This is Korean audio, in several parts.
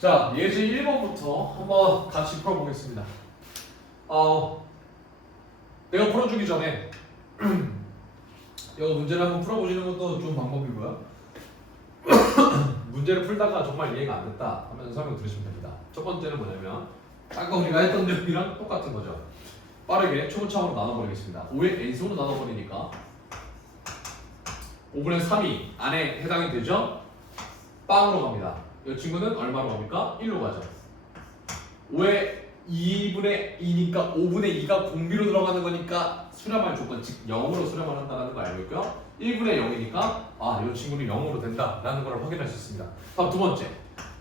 자, 예제 1번부터 한번 같이 풀어보겠습니다. 내가 풀어주기 전에 이거 문제를 한번 풀어보시는 것도 좋은 방법이고요. 문제를 풀다가 정말 이해가 안 됐다 하면 설명 들으시면 됩니다. 첫 번째는 뭐냐면 아까 우리가 했던 내용이랑 똑같은 거죠. 빠르게 초고차원으로 나눠버리겠습니다. 5의 n승으로 나눠버리니까 5분의 3이 안에 해당이 되죠? 빵으로 갑니다. 이 친구는 얼마로 갑니까? 1로 가죠. 5의 2분의 2니까 5분의 2가 공비로 들어가는 거니까 수렴할 조건, 즉 0으로 수렴을 한다는 거 알고 있고요. 1분의 0이니까 이 친구는 0으로 된다라는 걸 확인할 수 있습니다. 다음 두 번째,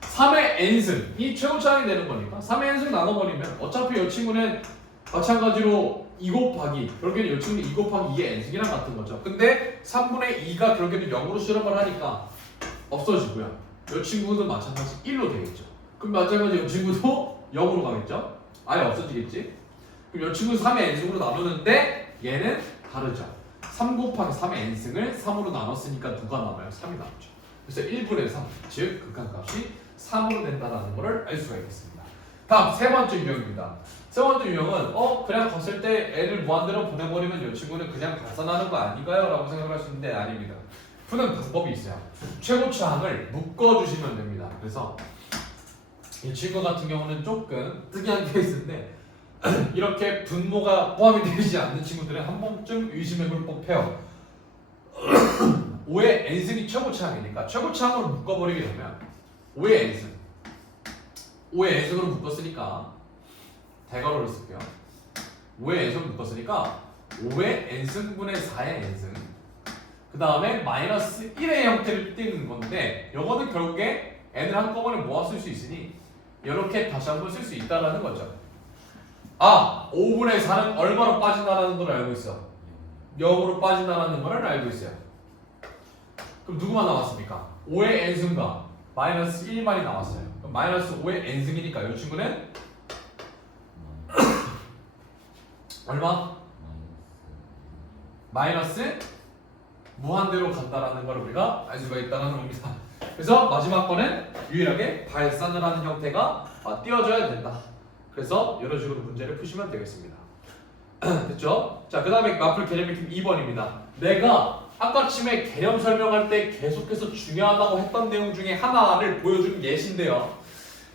3의 n승, 이 최고차항이 되는 거니까 3의 n승 나눠버리면 어차피 이 친구는 마찬가지로 2 곱하기, 결국에는 이 친구는 2 곱하기 2의 n승이랑 같은 거죠. 근데 3분의 2가 결국에는 0으로 수렴을 하니까 없어지고요. 이 친구는 마찬가지 1로 되겠죠. 그럼 마찬가지 이 친구도 0으로 가겠죠. 아예 없어지겠지. 그럼 이 친구는 3의 n승으로 나누는데 얘는 다르죠. 3 곱하기 3의 n승을 3으로 나눴으니까 누가 남아요? 3이 남죠. 그래서 1분의 3, 즉 극한값이 3으로 된다는 것을 알 수가 있겠습니다. 다음 세 번째 유형입니다. 세 번째 유형은 그냥 갔을 때 애를 무한대로 보내버리면 이 친구는 그냥 발산하는 거 아닌가요? 라고 생각할 수 있는데 아닙니다. 푸는 방법이 있어요. 최고차항을 묶어주시면 됩니다. 그래서 이 친구 같은 경우는 조금 특이한 케이스인데 이렇게 분모가 포함이 되지 않는 친구들은 한 번쯤 의심해볼 법해요. 5의 n승이 최고차항이니까 최고차항으로 묶어버리게 되면 5의 n승 5의 n승으로 묶었으니까 대괄호를 쓸게요. 5의 n승으로 묶었으니까 5의 n승분의 4의 n승 그 다음에 마이너스 1의 형태를 띄는 건데 이거는 결국에 n을 한꺼번에 모아 쓸 수 있으니 이렇게 다시 한번 쓸 수 있다는 거죠. 5분의 4는 얼마로 빠진다는 걸 알고 있어. 0으로 빠진다는 걸 알고 있어요. 그럼 누구만 남았습니까? 5의 n승과 마이너스 1만이 남았어요. 그럼 마이너스 5의 n승이니까 이 친구는 얼마? 마이너스 무한대로 간다라는 걸 우리가 알 수가 있다는 겁니다. 그래서 마지막 거는 유일하게 발산을 하는 형태가 띄워져야 된다. 그래서 이런 식으로 문제를 푸시면 되겠습니다. 됐죠? 자, 그 다음에 마플 개념 익힘 2번입니다. 내가 아까 침에 개념 설명할 때 계속해서 중요하다고 했던 내용 중에 하나를 보여준 예시인데요.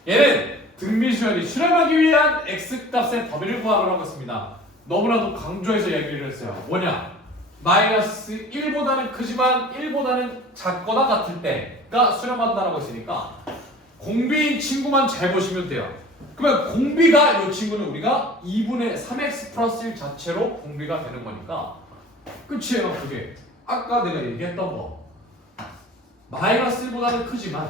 얘는 등비수열이 수렴하기 위한 x값의 범위를 구하라고 했습니다. 너무나도 강조해서 얘기를 했어요. 뭐냐? 마이너스 1보다는 크지만 1보다는 작거나 같을 때가 수렴한다라고 했으니까 공비인 친구만 잘 보시면 돼요. 그러면 공비가 이 친구는 우리가 2분의 3x 플러스 1 자체로 공비가 되는 거니까 끝이에요. 그게 아까 내가 얘기했던 거 마이너스 1보다는 크지만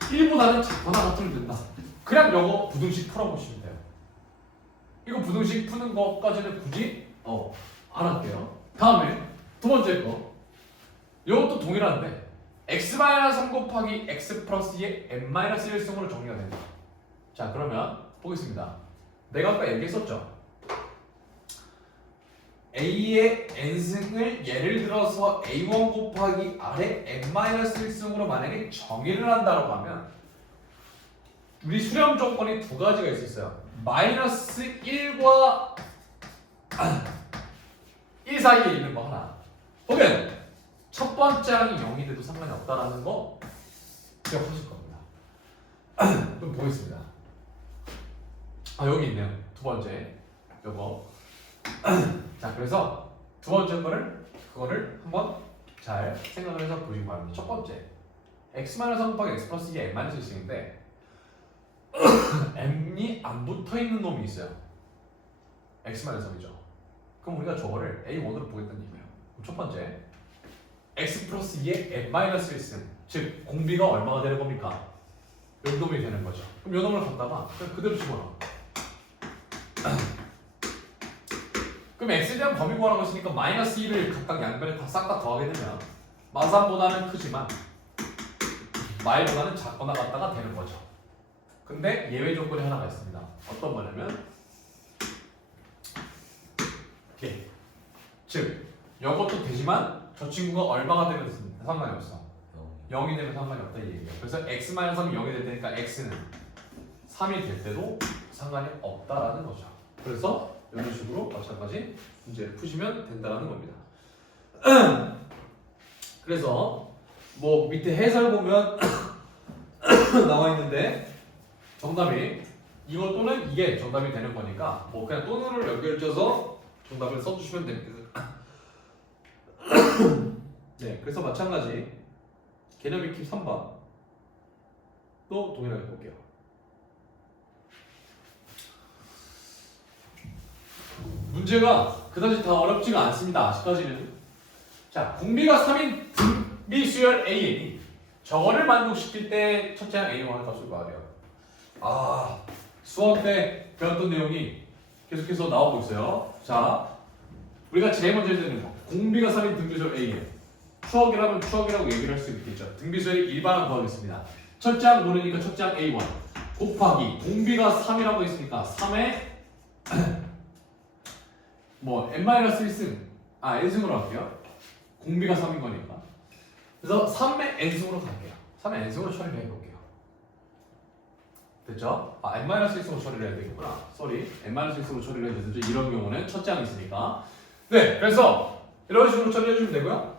1보다는 작거나 같으면 된다. 그냥 이거 부등식 풀어보시면 돼요. 이거 부등식 푸는 것까지는 굳이 안 할게요. 다음에 두 번째 거 이것도 동일한데 x-3 곱하기 x 플러스 2의 n-1승으로 정리가 됩니다. 자, 그러면 보겠습니다. 내가 아까 얘기했었죠. a의 n승을 예를 들어서 a1 곱하기 r의 n-1승으로 만약에 정의를 한다고 하면 우리 수렴 조건이 두 가지가 있었어요. 마이너스 1과 1 사이에 있는 거 하나. 혹은 첫 번째 항이 0이 돼도 상관이 없다라는 거 기억하실 겁니다. 좀 보겠습니다. 여기 있네요. 두 번째 요거. 자, 그래서 두 번째 그거를 한번 잘 생각을 해서 보시기 바랍니다. 첫 번째 x-3 곱하기 x 플러스 2의 n-1승인데 m이 안 붙어있는 놈이 있어요. x-3이죠. 그럼 우리가 저거를 a1으로 보겠다는 얘기예요. 첫 번째 x 플러스 2의 n-1승 즉 공비가 얼마가 되는 겁니까? 요 놈이 되는 거죠. 그럼 요 놈을 갖다가 그냥 그대로 집어넣어. 그럼 x에 대한 범위 구하라고 했으니까 마이너스 1을 각각 양변에 싹 다 더하게 되면 마산보다는 크지만 마일보다는 작거나 같다가 되는 거죠. 근데 예외 조건이 하나가 있습니다. 어떤 거냐면 이렇게 즉 이것도 되지만 저 친구가 얼마가 되면 상관이 없어. 0이 되면 상관이 없다 이 얘기예요. 그래서 x-3이 0이 될 테니까 x는 3이 될 때도 상관이 없다라는 거죠. 그래서 이런 식으로 마찬가지 문제를 푸시면 된다라는 겁니다. 그래서 뭐 밑에 해설 보면 나와 있는데 정답이 이거 또는 이게 정답이 되는 거니까 뭐 그냥 또는을 연결해서 정답을 써주시면 됩니다. 네, 그래서 마찬가지 개념 익힘 3번 또 동일하게 볼게요. 문제가 그다지 다 어렵지가 않습니다. 아직까지는. 자, 공비가 3인 등비 수열 AN이 저거를 만족시킬 때 첫째 항 A1을 값을 구해야 돼요. 아, 수업 때 배웠던 내용이 계속해서 나오고 있어요. 자, 우리가 제일 먼저 해야 되는 거 공비가 3인 등비수열 AN 추억이라면 추억이라고 얘기를 할 수 있겠죠. 등비수열이 일반항 구하겠습니다. 첫째 항 모르니까 첫째 항 A1 곱하기 공비가 3이라고 했으니까 3의 뭐 n-1승 n승으로 할게요. 공비가 3인 거니까. 그래서 3의 n승으로 갈게요. 3의 n승으로 처리를 해볼게요. 됐죠? n-1승으로 처리를 해야 되겠구나. 쏘리. n-1승으로 처리를 해야 되죠. 이런 경우는 첫째 항이 있으니까. 네, 그래서 이런 식으로 처리해주면 되고요.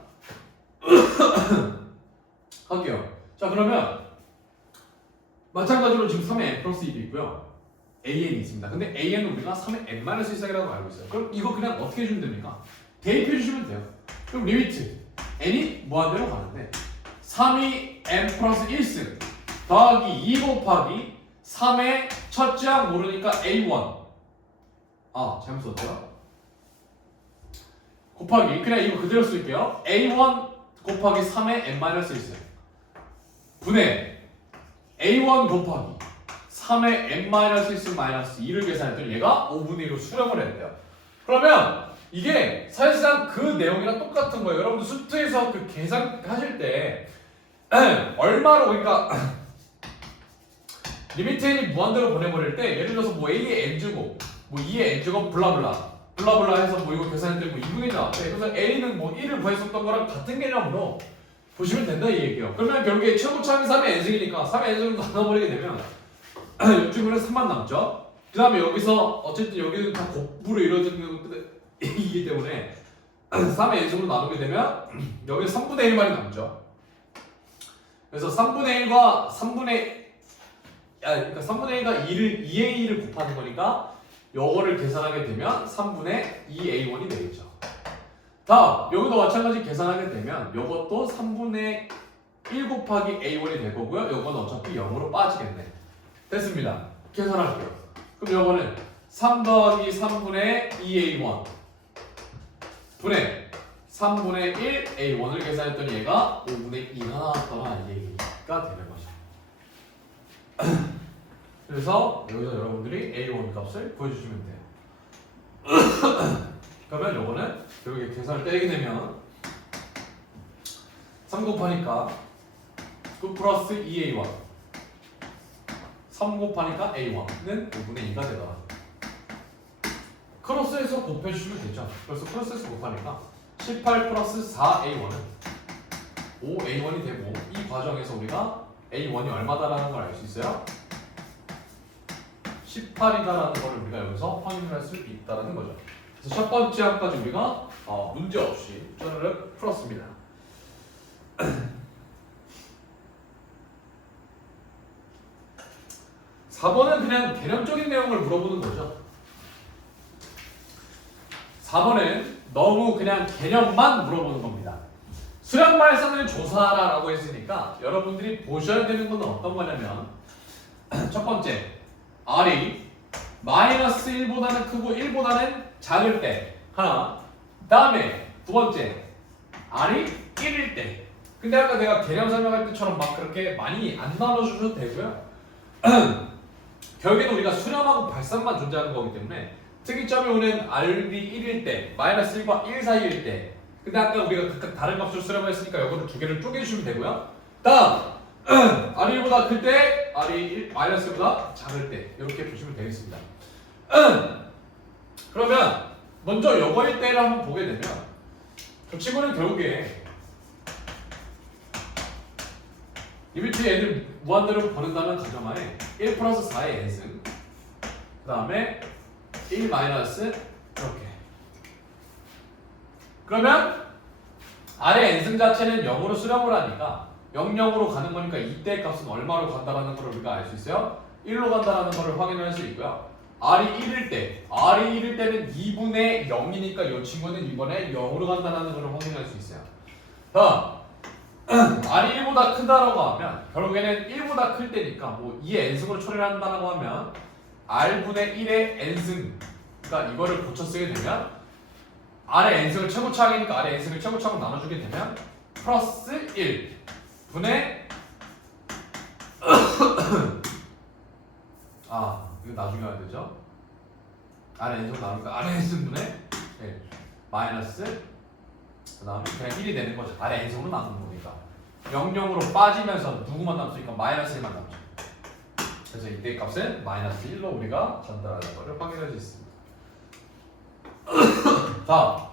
갈게요. 자, 그러면 마찬가지로 지금 3의 n 플러스 1이 있고요. AN이 있습니다. 근데 AN은 우리가 3의 n-1이라고 알고 있어요. 그럼 이거 그냥 어떻게 해주면 됩니까? 대입해 주시면 돼요. 그럼 리미트 n이 무한대로 가는데 3이 n 플러스 1승 더하기 2 곱하기 3의 첫째 항 모르니까 A1 잘못 썼죠? 곱하기 그냥 이거 그대로 쓸게요. A1 곱하기 3의 n-1승 분의 A1 곱하기 3의 n-1승 마이너스 2를 계산했더니 얘가 5분의 1로 수렴을 했대요. 그러면 이게 사실상 그 내용이랑 똑같은 거예요. 여러분들 수트에서 그 계산하실 때 얼마로 그러니까 리미트 n이 무한대로 보내버릴 때 예를 들어서 뭐 a의 n제곱 뭐 2의 n제곱 블라블라 해서 뭐 이거 계산했더니 뭐 2분의 1 나왔대. 그래서 a는 뭐 1을 구했었던 거랑 같은 개념으로 보시면 된다 이 얘기예요. 그러면 결국에 최고차항이 3의 n승이니까 3의 n승을 나눠버리게 되면 이쪽으로는 3만 남죠. 그 다음에 여기서 어쨌든 여기는 다 곱부로 이루어지는 이기 때문에 3의 n승으로 나누게 되면 여기 3분의 1만이 남죠. 그래서 3분의 1과 3분의 그러니까 3분의 1과 2의 2를 곱하는 거니까 요거를 계산하게 되면 3분의 2a1이 되겠죠. 다음 여기도 마찬가지 계산하게 되면 요것도 3분의 1 곱하기 a1이 될 거고요. 요건 어차피 0으로 빠지겠네. 됐습니다. 계산할게요. 그럼 요거는 3 더하기 3분의 2a1 분의 3분의 1 a1을 계산했더니 얘가 5분의 2가 나왔더라 이 얘기가 되는 거죠. 그래서 여기서 여러분들이 a1 값을 구해주시면 돼요. 그러면 요거는 결국에 계산을 때리게 되면 3 곱하니까 9 플러스 2a1 3 곱하니까 a1는 5분의 2가 되더라. 크로스에서 곱해주시면 되죠. 그래서 크로스에서 곱하니까 18 플러스 4a1은 5a1이 되고 이 과정에서 우리가 a1이 얼마다라는 걸 알 수 있어요? 18이다라는 걸 우리가 여기서 확인을 할 수 있다는 거죠. 그래서 첫 번째 항까지 우리가 문제 없이 쪼르륵 풀었습니다. 4번은 그냥 개념적인 내용을 물어보는 거죠. 4번은 너무 그냥 개념만 물어보는 겁니다. 수량 발산을 조사하라라고 했으니까 여러분들이 보셔야 되는 건 어떤 거냐면 첫 번째 R이 마이너스 1보다는 크고 1보다는 작을 때 하나 다음에 두 번째 R이 1일 때 근데 아까 내가 개념 설명할 때처럼 막 그렇게 많이 안 나눠주셔도 되고요. 결국에는 우리가 수렴하고 발산만 존재하는 거기 때문에 특이점이 오는 R이 1일 때 마이너스 1과 1 사이일 때 근데 아까 우리가 각각 다른 값을 수렴했으니까 이거를 두 개를 쪼개주시면 되고요. 다음 R이 1보다 클 때 R이 마이너스 1보다 작을 때 이렇게 보시면 되겠습니다. 그러면 먼저 요거일 때를 한번 보게 되면 저 친구는 결국에 리미트에 얘를 무한대로 보낸다는 가정하에 1 플러스 4의 n승 그 다음에 1 마이너스 이렇게 그러면 아래 n승 자체는 0으로 수렴을 하니까 0,0으로 가는 거니까 이때의 값은 얼마로 간다라는 걸 우리가 알 수 있어요. 1로 간다라는 걸 확인할 수 있고요. R이 1일 때는 2분의 0이니까 이 친구는 이번에 0으로 간다라는 걸 확인할 수 있어요. R이 1보다 크다라고 하면 결국에는 1보다 클 때니까 뭐 2의 n승으로 처리를 한다라고 하면 R분의 1의 n승 그러니까 이거를 고쳐 쓰게 되면 R의 n승을 최고차항이니까 R의 n승을 최고차항으로 나눠주게 되면 플러스 1 분의 이거 나중에 해야 되죠? R의 n승을 나누니까 R의 n승분의 1 마이너스 그 다음에 그냥 1이 되는 거죠. R의 n승으로 나누는 거니까 0,0으로 빠지면서 누구만 남습니까? 마이너스 1만 남죠. 그래서 이때 값은 마이너스 1로 우리가 간다라는 것을 확인할 수 있습니다. 다음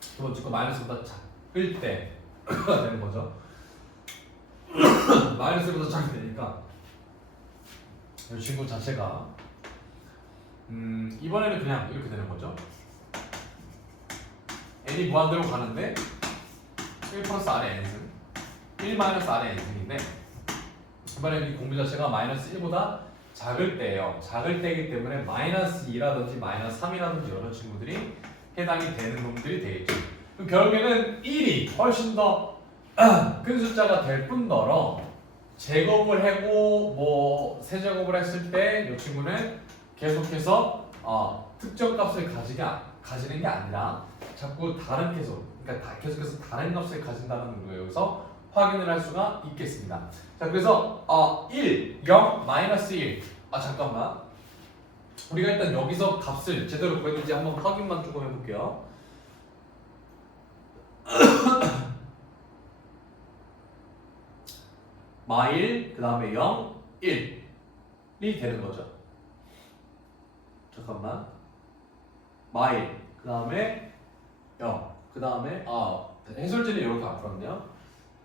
두 번째 거 마이너스보다 작을 때가 되는 거죠. 마이너스보다 작게 되니까 이 친구 자체가 이번에는 그냥 이렇게 되는 거죠. n이 무한대로 가는데 1 플러스 r의 n승 1 마이너스 r의 n승인데 이번에는 이 공비 자체가 마이너스 1보다 작을 때예요. 작을 때이기 때문에 마이너스 2라든지 마이너스 3이라든지 이런 친구들이 해당이 되는 놈들이 되겠죠. 그럼 결국에는 1이 훨씬 더 큰 숫자가 될 뿐더러 제곱을 하고 뭐 세제곱을 했을 때 이 친구는 계속해서 특정 값을 가지는 게 아니라 자꾸 다른 그러니까 계속해서 다른 값을 가진다는 걸 여기서 확인을 할 수가 있겠습니다. 자, 그래서 1, 0, 마이너스 1. 잠깐만. 우리가 일단 여기서 값을 제대로 구했는지 한번 확인만 조금 해볼게요. 마1, 그 다음에 0, 1이 되는 거죠. 잠깐만. 마1, 그 다음에 0, 그 다음에 해설지는 이렇게 안 풀었네요.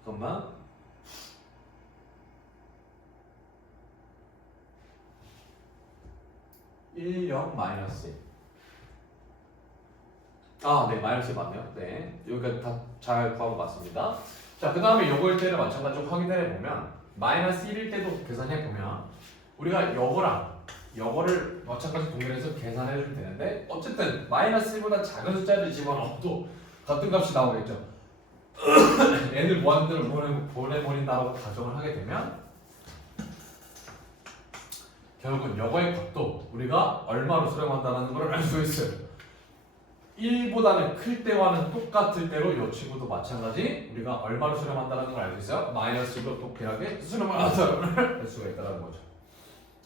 잠깐만. 1, 0, 마이너스 1. 네, 마이너스 1 맞네요. 네, 여기가 다 잘 구하고 맞습니다. 자, 그 다음에 요거일 때는 마찬가지로 확인해 보면 마이너스 1일 때도 계산해 보면 우리가 요거를 마찬가지 동일해서 계산해 주면 되는데 어쨌든 마이너스 1보다 작은 숫자를 집어넣어도 같은 값이 나오겠죠. n을 무한대로 보내버린다고 가정을 하게 되면 결국은 요거의 값도 우리가 얼마로 수렴한다는 걸 알 수 있어요. 1보다는 클 때와는 똑같을 때로 이 친구도 마찬가지 우리가 얼마로 수렴한다는 걸 알 수 있어요. 마이너스 1로 똑똑하게 수렴한다는 걸 알 수가 있다는 거죠.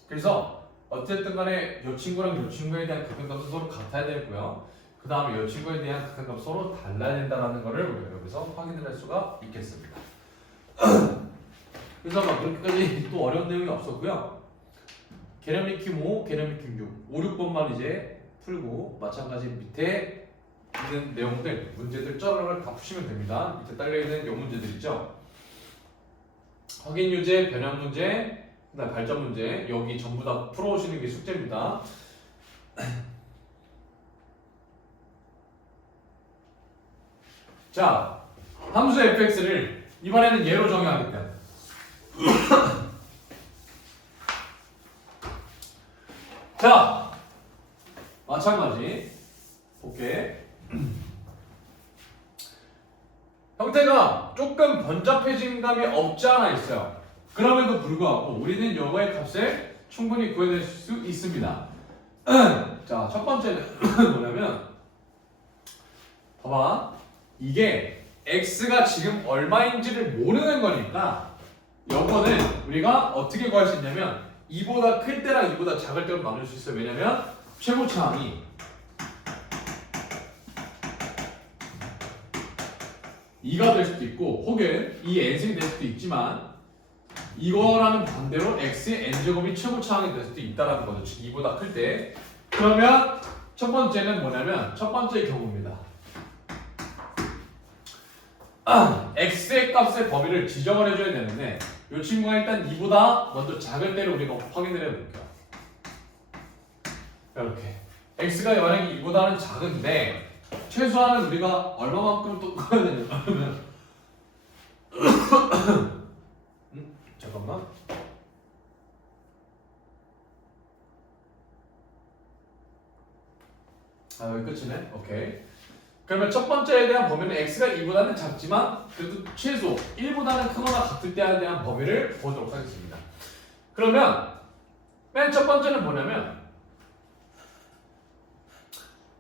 그래서 어쨌든 간에 이 친구랑 이 친구에 대한 극한값은 서로 같아야 되고요. 그 다음에 이 친구에 대한 극한값 서로 달라야 된다는 것을 우리가 여기서 확인을 할 수가 있겠습니다. 그래서 막 그렇게까지 또 어려운 내용이 없었고요. 개념 익힘 5, 개념 익힘 6, 5, 6번만 이제 풀고 마찬가지 밑에 있는 내용들, 문제들 쩌르르 다 푸시면 됩니다. 밑에 딸려있는 요 문제들 있죠. 확인 유제, 변형 문제, 그다음 발전 문제 여기 전부 다 풀어오시는 게 숙제입니다. 자, 함수 fx를 이번에는 예로 정의하겠다. 자, 마찬가지 볼게. 형태가 조금 번잡해진 감이 없지 않아 있어요. 그럼에도 불구하고 우리는 이거의 값을 충분히 구해낼 수 있습니다. 자, 첫 번째는 뭐냐면 봐봐, 이게 x가 지금 얼마인지를 모르는 거니까 이거는 우리가 어떻게 구할 수 있냐면 2보다 클 때랑 2보다 작을 때로 나눌 수 있어요. 왜냐면 최고차항이 2가 될 수도 있고 혹은 이 n승이 될 수도 있지만 이거라는 반대로 x의 n제곱이 최고차항이 될 수도 있다는 거죠. 즉 2보다 클 때. 그러면 첫 번째는 뭐냐면 첫 번째 경우입니다. x의 값의 범위를 지정을 해줘야 되는데 이 친구가 일단 2보다 먼저 작을 때를 우리가 확인을 해볼게요. 이렇게 x가 만약에 2보다는 작은데 최소한은 우리가 얼마만큼 또 꺼야 되냐 그러면 잠깐만. 아 여기 끝이네. 오케이. 그러면 첫 번째에 대한 범위는 x가 2보다는 작지만 그래도 최소 1보다는 크거나 같을 때에 대한 범위를 보도록 하겠습니다. 그러면 맨 첫 번째는 뭐냐면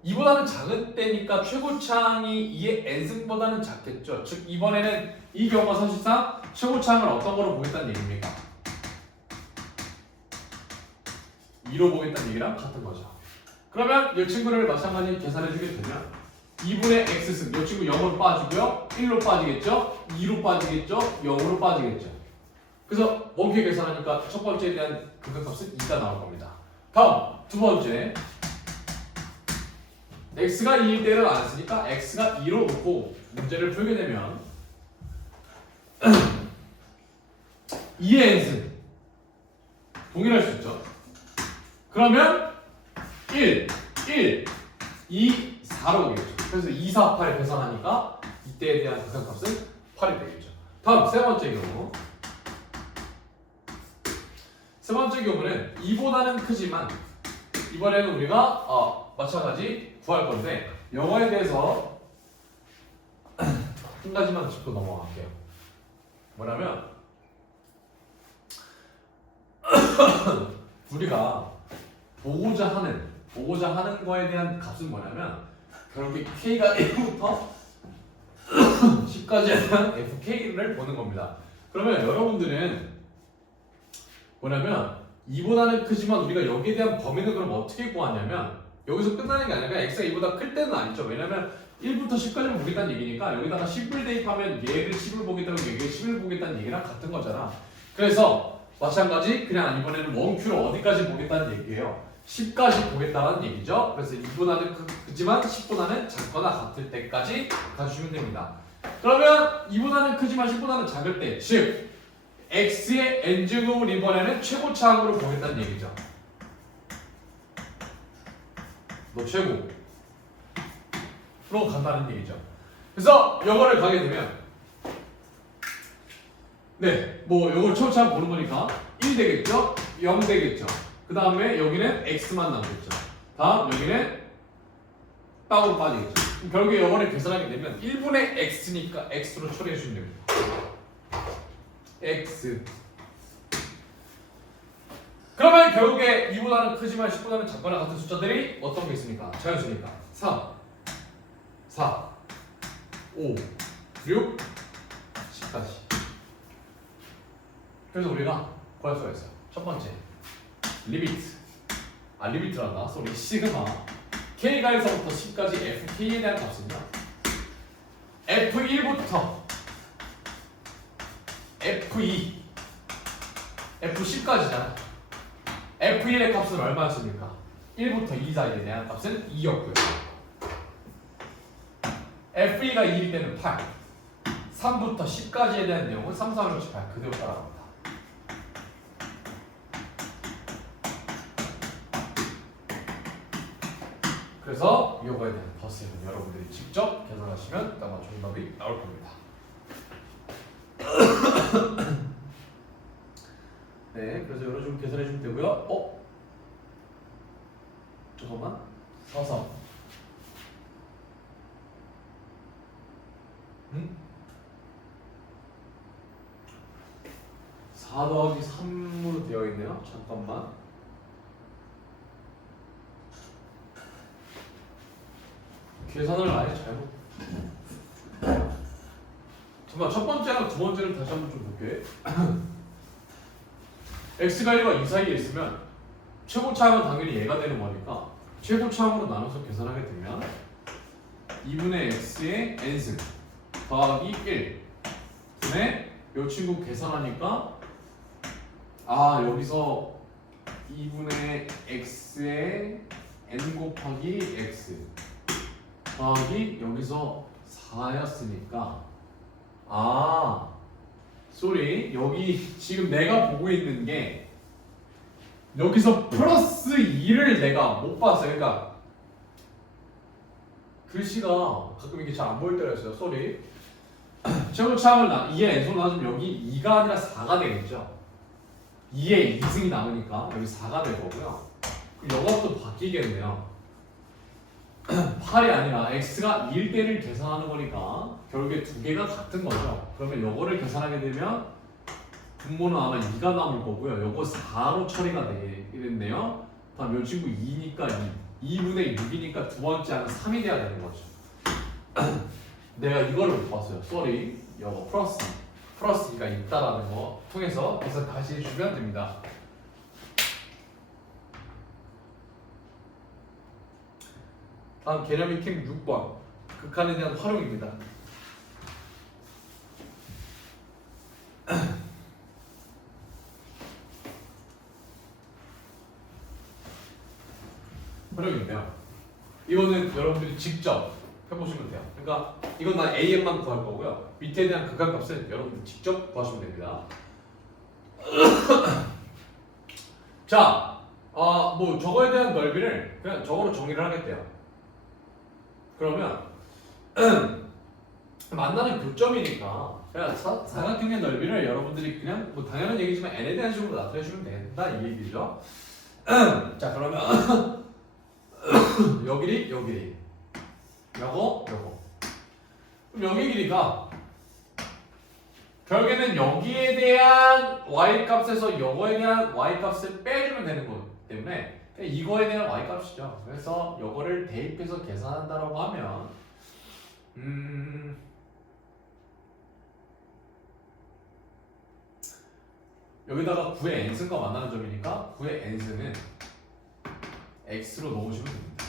2보다는 작은 때니까 최고차항이 2의 n승보다는 작겠죠. 즉 이번에는 이 경우가 사실상 최고차항을 어떤 거로 보겠다는 얘기입니까? 2로 보겠다는 얘기랑 같은 거죠. 그러면 이 친구를 마찬가지 계산해 주게 되면 2분의 x승, 이 친구 0으로 빠지고요. 1로 빠지겠죠. 2로 빠지겠죠. 0으로 빠지겠죠. 그래서 원격 계산하니까 첫 번째에 대한 극한값은 2가 나올 겁니다. 다음 두 번째 x가 2일 때를 안 쓰니까 x가 2로 놓고 문제를 풀게 되면 2의 n승 동일할 수 있죠. 그러면 1, 2, 4로 오겠죠. 그래서 2, 4, 8 계산하니까 이때에 대한 극한값은 8이 되겠죠. 다음 세 번째 경우. 세 번째 경우는 2보다는 크지만 이번에는 우리가 마찬가지 구할 건데 영어에 대해서 한 가지만 짚고 넘어갈게요. 뭐냐면 우리가 보고자 하는 거에 대한 값은 뭐냐면 결국에 k가 1부터 10까지에 대한 fk를 보는 겁니다. 그러면 여러분들은 뭐냐면 2보다는 크지만 우리가 여기에 대한 범위는 그럼 어떻게 구하냐면 여기서 끝나는 게 아니라 x가 2보다 클 때는 아니죠. 왜냐면 1부터 10까지만 보겠다는 얘기니까 여기다가 10을 대입하면 얘를 10을 보겠다고 얘를 10을 보겠다는 얘기랑 같은 거잖아. 그래서 마찬가지 그냥 이번에는 원큐를 어디까지 보겠다는 얘기예요. 10까지 보겠다는 얘기죠. 그래서 2보다는 크지만 10보다는 작거나 같을 때까지 가주시면 됩니다. 그러면 2보다는 크지만 10보다는 작을 때, 즉 x의 n제곱을 이번에는 최고차항으로 보겠다는 얘기죠. 너 최고. 로 간다는 얘기죠. 그래서 이거를 가게 되면 네, 뭐 이걸 최고차항 보는 거니까 1 되겠죠? 0 되겠죠? 그 다음에 여기는 x만 남겠죠. 다음 여기는 땅으로 빠지겠죠. 그럼 결국에 이거를 계산하게 되면 1분의 x니까 x로 처리해 주시면 됩니다. x. 그러면 결국에 2보다는 크지만 10보다는 작거나 같은 숫자들이 어떤 게 있습니까? 자연수니까 3, 4, 5, 6, 10까지. 그래서 우리가 구할 수가 있어요. 첫 번째 리미트란다. 소리 시그마 k가 1서부터 10까지 fk에 대한 값은요 f1부터 f2, f10까지잖아. f1의 값은 얼마였습니까? 1부터 2 사이에 대한 값은 2였고요. f2가 2일 때는 8, 3부터 10까지에 대한 내용은 3, 4, 5, 6, 8 그대로 따라갑니다. 그래서 이거에 대한 덧셈은 여러분들이 직접 계산하시면 아마 정답이 나올 겁니다. 네, 그래서 이런 식으로 계산해 주면 되고요. 잠깐만. 4, 3. 4 더하기 3으로 되어 있네요. 잠깐만. 계산을 아예 잘못. 잠깐 첫 번째랑 두 번째를 다시 한번 좀 볼게. x가 1과 2 사이에 있으면 최고차항은 당연히 얘가 되는 거니까 최고차항으로 나눠서 계산하게 되면 2분의 x의 n승 더하기 1 분의 이 친구 계산하니까 여기서 2분의 x의 n 곱하기 x 더하기 여기서 4였으니까 쏘리 여기 지금 내가 보고 있는 게 여기서 플러스 2를 내가 못 봤어요. 그러니까 글씨가 가끔 이게 잘 안 보일 때가 있어요. 쏘리 최고차항을 2의 n승으로 나누면 여기 2가 아니라 4가 되겠죠. 2의 2승이 남으니까 여기 4가 될 거고요. 그럼 이것도 바뀌겠네요. 8이 아니라 x가 2일 때를 계산하는 거니까 결국에 두 개가 같은 거죠. 그러면 요거를 계산하게 되면 분모는 아마 2가 남을 거고요. 요거 4로 처리가 되겠네요. 다음 요 친구 2니까 2분의 6이니까 두 번째 하면 3이 돼야 되는 거죠. 내가 이거를 못 봤어요. 쏘리 요거 플러스가 있다라는 거 통해서 계산 다시 해주면 됩니다. 다음 개념 익힘 6번 극한에 대한 활용입니다. 활용인데요. 이거는 여러분들이 직접 해보시면 돼요. 그러니까 이건 난 AM만 구할 거고요. 밑에 대한 극한값은 여러분들 직접 구하시면 됩니다. 자, 뭐 저거에 대한 넓이를 그냥 저거로 정의를 하겠대요. 그러면 만나는 교점이니까 그냥 사각형의 넓이를 여러분들이 그냥 뭐 당연한 얘기지만 n에 대한 식으로 나타내주면 된다 이 얘기죠. 자 그러면 여길이 요거 그럼 여기 길이가 결국에는 여기에 대한 y 값에서 요거에 대한 y 값을 빼주면 되는 거기 때문에 이거에 대한 y 값이죠. 그래서 요거를 대입해서 계산한다라고 하면 여기다가 9의 n승과 만나는 점이니까 9의 n승은 x로 넣으시면 됩니다.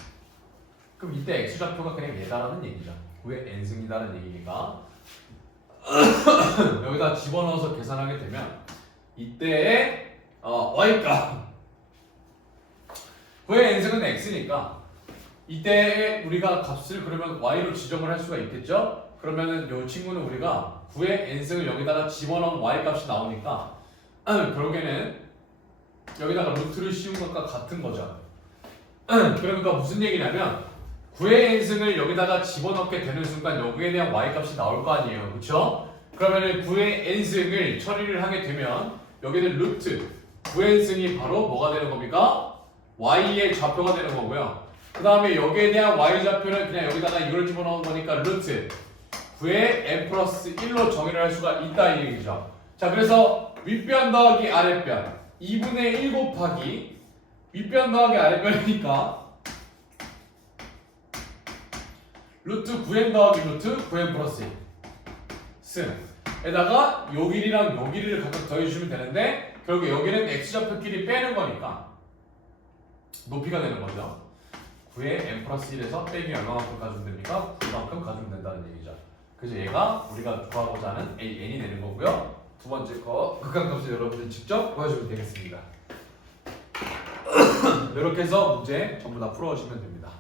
그럼 이때 x좌표가 그냥 얘다라는 얘기죠. 9의 n승이다라는 얘기니까 여기다 집어넣어서 계산하게 되면 이때의 y값 9의 n승은 x니까 이때 우리가 값을 그러면 y로 지정을 할 수가 있겠죠. 그러면은 이 친구는 우리가 9의 n승을 여기다가 집어넣으면 y값이 나오니까 결국에는 여기다가 루트를 씌운 것과 같은 거죠. 그러니까 무슨 얘기냐면 9의 n승을 여기다가 집어넣게 되는 순간 여기에 대한 y값이 나올 거 아니에요. 그쵸? 그러면은 9의 n승을 처리를 하게 되면 여기는 루트 9의 n승이 바로 뭐가 되는 겁니까? y의 좌표가 되는 거고요. 그 다음에 여기에 대한 y좌표는 그냥 여기다가 이걸 집어넣은 거니까 루트 9의 n 플러스 1로 정의를 할 수가 있다 이 얘기죠. 자 그래서 윗변 더하기 아랫변 2분의 1 곱하기 윗변 더하기 아랫변이니까 루트 9n 더하기 루트 9n 플러스 1 승에다가 요 길이랑 요 길이를 각각 더해주시면 되는데 결국 여기는 x좌표끼리 빼는 거니까 높이가 되는 거죠. 9의 n 플러스 1에서 빼기 얼마만큼 가주면 됩니까? 9만큼 가주면 된다는 얘기죠. 그래서 얘가 우리가 구하고자 하는 n이 되는 거고요. 두 번째 거 극한값을 여러분들이 직접 구해주면 되겠습니다. 이렇게 해서 문제 전부 다 풀어주시면 됩니다.